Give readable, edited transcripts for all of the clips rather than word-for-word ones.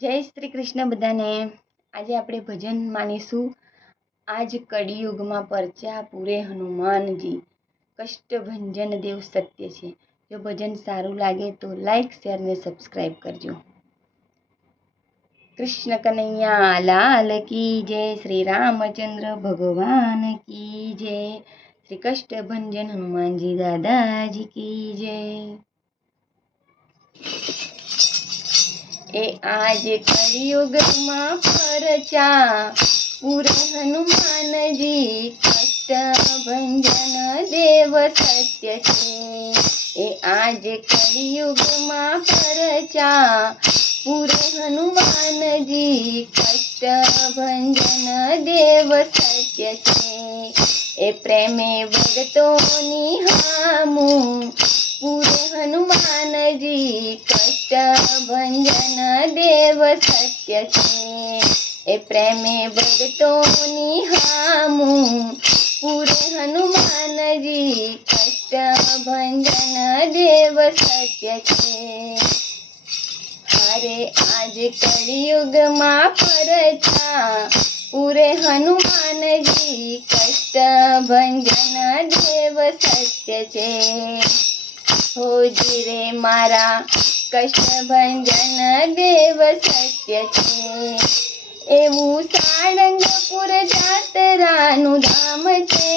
જય શ્રી કૃષ્ણ બધાને। આજે આપણે ભજન માનીશું। આજ કળિયુગમાં પરચા પૂરે હનુમાનજી, કષ્ટભંજન દેવ સત્ય છે। જો ભજન સારું લાગે તો લાઈક શેર ને સબસ્ક્રાઈબ કરજો। કૃષ્ણ કનૈયા લાલ કી જય, શ્રી રામચંદ્ર ભગવાન કી જય, શ્રી કષ્ટભંજન હનુમાનજી દાદાજી કી જય। એ આજ કળિયુગમાં પરચા પૂરે હનુમાનજી, કષ્ટભંજન દેવ સત્ય છે। એ આજ કળિયુગમાં પરચા પૂરે હનુમાનજી, કષ્ટભંજન દેવ સત્ય છે। એ પ્રેમે ભગતોની હામું પૂરે હનુમાનજી, કષ્ટભંજન દેવ સત્ય છે। એ પ્રેમે ભગતોની હામું પૂરે હનુમાનજી, કષ્ટભંજન દેવ સત્ય છે। હારે આજ કળિયુગમાં પરચા પૂરે હનુમાનજી, કષ્ટભંજન દેવ સત્ય છે। હોજી રે મારા કષ્ટભંજન દેવ સત્ય છે। એવું સાળંગપુર જાતરાનું ધામ છે,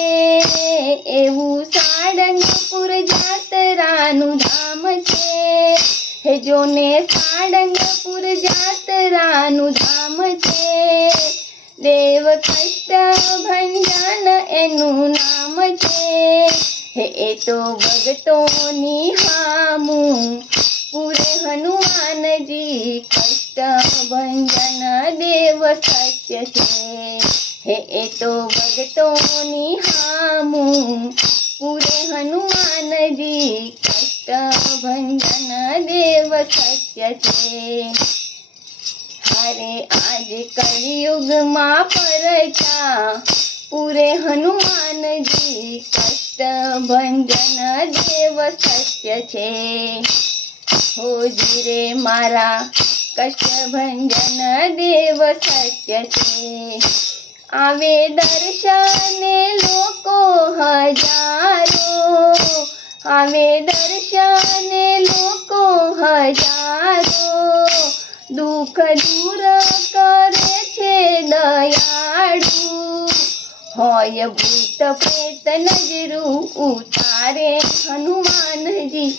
એવું સાળંગપુર જાતરાનું ધામ છે। હે જોને સાળંગપુર જાતરાનું ધામ છે, દેવ કષ્ટભંજન એનું નામ છે। હે એ તો ભગતોની હામું પૂરે હનુમાનજી, કષ્ટભંજન દેવ સત્ય છે। હે એ તો ભગતોની હામું પૂરે હનુમાનજી, કષ્ટભંજન દેવ સત્ય છે। હારે આજ કળિયુગમાં પરચા પૂરે હનુમાનજી, કષ્ટભંજન દેવ સત્ય છે। હોજી રે મારા કષ્ટભંજન દેવ સત્ય છે। આવે દર્શને લોકો હજારો, આવે દર્શને લોકો હજારો, દુઃખ દૂર કરે છે દયાળુ। હોય ભૂત પ્રેત નજરું ઉતારે હનુમાનજી,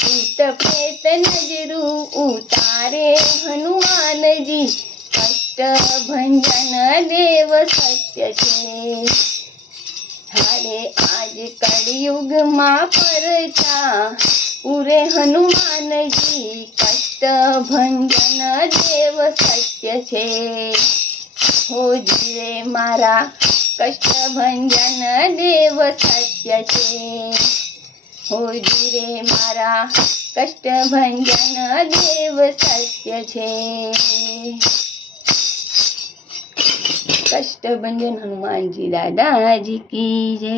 ભૂત પ્રેત નજરું ઉતારે હનુમાનજી, કષ્ટભંજન દેવ સત્ય છે। હારે આજ કળિયુગમાં પરચા પૂરે હનુમાનજી, કષ્ટભંજન દેવ સત્ય છે। હોજી રે મારા કષ્ટભંજન દેવ સત્ય છે। હોજી રે મારા કષ્ટભંજન દેવ સત્ય છે। કષ્ટભંજન હનુમાનજી દાદાજી કી જય।